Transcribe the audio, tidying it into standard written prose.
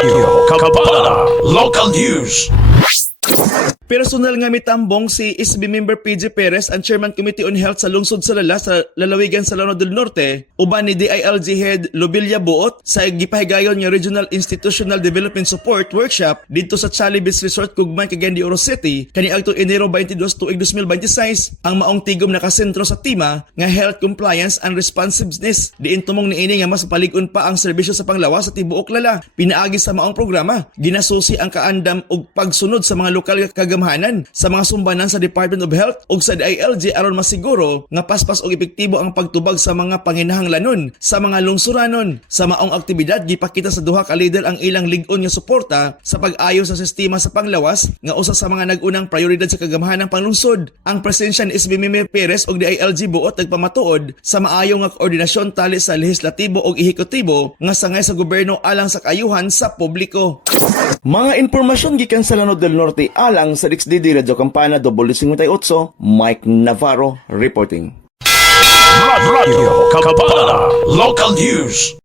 Radyo Kapala Local News. Personal nga mitambong si SB member PG Perez ang Chairman Committee on Health sa lungsod sa lalawigan sa Lanao del Norte, uban ni DILG Head Lobelia Buot sa gipahigayon nga Regional Institutional Development Support Workshop dito sa Chalibis Resort Kugman, Cagayan de Oro City kaniadtong Enero 22 tuig 2026. Ang maong tigom nakasentro sa tema nga health compliance and responsiveness. Diin tumong niini nga mas palig-on pa ang serbisyo sa panglawas sa tibuok lala. Pinaagi sa maong programa, ginasusi ang kaandam ug pagsunod sa mga lokal kagamhanan sa mga sumbanan sa Department of Health ug sa DILG aron masiguro nga paspas ug epektibo ang pagtubag sa mga panginahanglanon sa mga lungsuranon. Sa maong aktibidad gipakita sa duha ka leader ang ilang lig-on nga suporta sa pag-ayo sa sistema sa panglawas nga usa sa mga nag-unang prioridad sa kagamhanang panglungsod. Ang presensya ni SB Meme Perez ug DILG Buot nagpamatuod sa maayo nga koordinasyon tali sa lehislatibo ug ehekutibo nga sangay sa gobyerno alang sa kaayuhan sa publiko. Mga impormasyon gikan sa Lanao del Norte alang sa DXDD Radio Campana 58, Mike Navarro reporting. Radyo Kapala Local News.